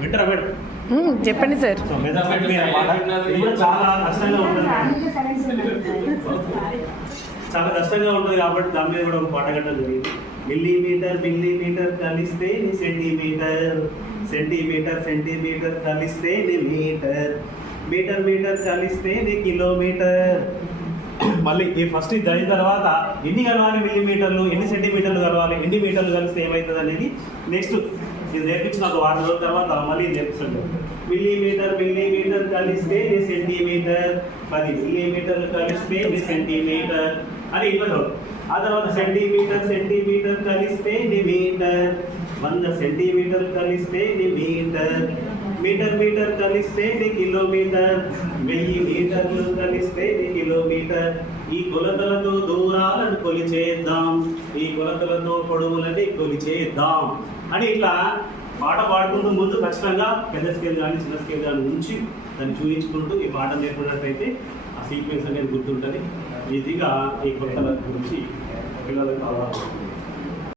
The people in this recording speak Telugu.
వింటారా మేడం? చెప్పండి సార్. సో మెజర్మెంట్ మీద ఇది కూడా చాలా కష్టంగా ఉంటుంది, చాలా కష్టంగా ఉంటుంది కాబట్టి దాని మీద కూడా ఒక పాట కట్టడం జరిగింది. మిల్లీమీటర్ మిల్లీమీటర్ కలిస్తే నీ సెంటీమీటర్, సెంటీమీటర్ సెంటీమీటర్ కలిస్తే నీ మీటర్, మీటర్ మీటర్ కలిస్తే నీ కిలోమీటర్. మళ్ళీ ఈ ఫస్ట్ ఇది అయిన తర్వాత ఎన్ని కలవాలి మిల్లీమీటర్లు, ఎన్ని సెంటీమీటర్లు కలవాలి, ఎన్ని మీటర్లు కలిస్తే ఏమవుతుంది అనేది నెక్స్ట్ ఇది నేర్పించిన ఒక వారం రోజుల తర్వాత మళ్ళీ నేర్పిస్తుంది. మిల్లీమీటర్ మిల్లీమీటర్ కలిస్తే నీ సెంటీమీటర్, 10 మిల్లీమీటర్లు కలిస్తే నీ సెంటీమీటర్ అని ఇవ్వదు. ఆ తర్వాత సెంటీమీటర్ సెంటీమీటర్ కలిస్తే నీ మీటర్, 100 సెంటీమీటర్ కలిస్తే నీ మీటర్, మీటర్ మీటర్ కలిస్తే నీ కిలోమీటర్, 1000 మీటర్లు కలిస్తే నీ కిలోమీటర్. ఈ కొలతలతో దూరాలను కొలిచేద్దాం, ఈ కొలతలతో పొడవులని కొలిచేద్దాం అని ఇట్లా పాట పాడుకుంటూ ముందు ఖచ్చితంగా పెద్ద స్కేల్ కానీ చిన్న స్కేల్ కానీ ఉంచి దాన్ని చూపించుకుంటూ ఈ పాట నేర్పినట్టయితే ఆ సీక్వెన్స్ అనేది గుర్తుంటుంది. ఈజీగా ఈ కొలతల గురించి పిల్లలకు కావాలి.